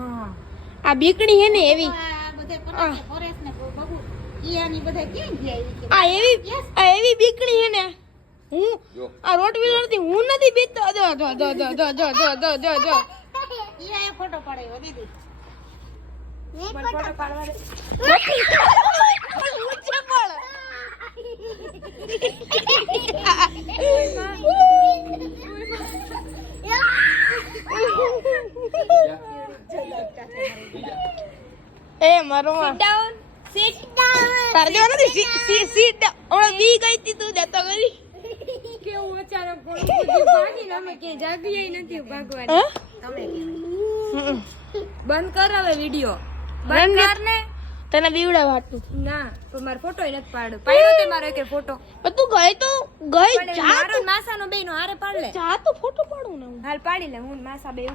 હા આ બીકણી હે ને એવી આ બધે પરેશ ને બબુ ઈયાની બધે ક્યાં ગયા આ એવી બીકણી હે ને હું આ રોટવીલર થી હું નથી બીતો જો ઈયા ફોટો પાડ્યો દીદી ફોટો પાડવા દે ઊંચે પડ એ મારો ડાઉન સીટ તાર જો નથી સીટ ઓણ બી ગઈ તી તું દેતો કરી કેવું અચાનક ભાગીને અમે કે જાગીએ નથી ભાગવાની તમે બંધ કર હવે વિડિયો બંધ કર ને તને બીવડા વાટું ના તો મારો ફોટો નથી પાડ્યો તે મારો એક ફોટો પણ તું ગઈ તો ગઈ જા મારો માસાનો બેનો હારે પાડ લે જા તો ફોટો પાડું ને હાલ પાડી લે હું માસા બે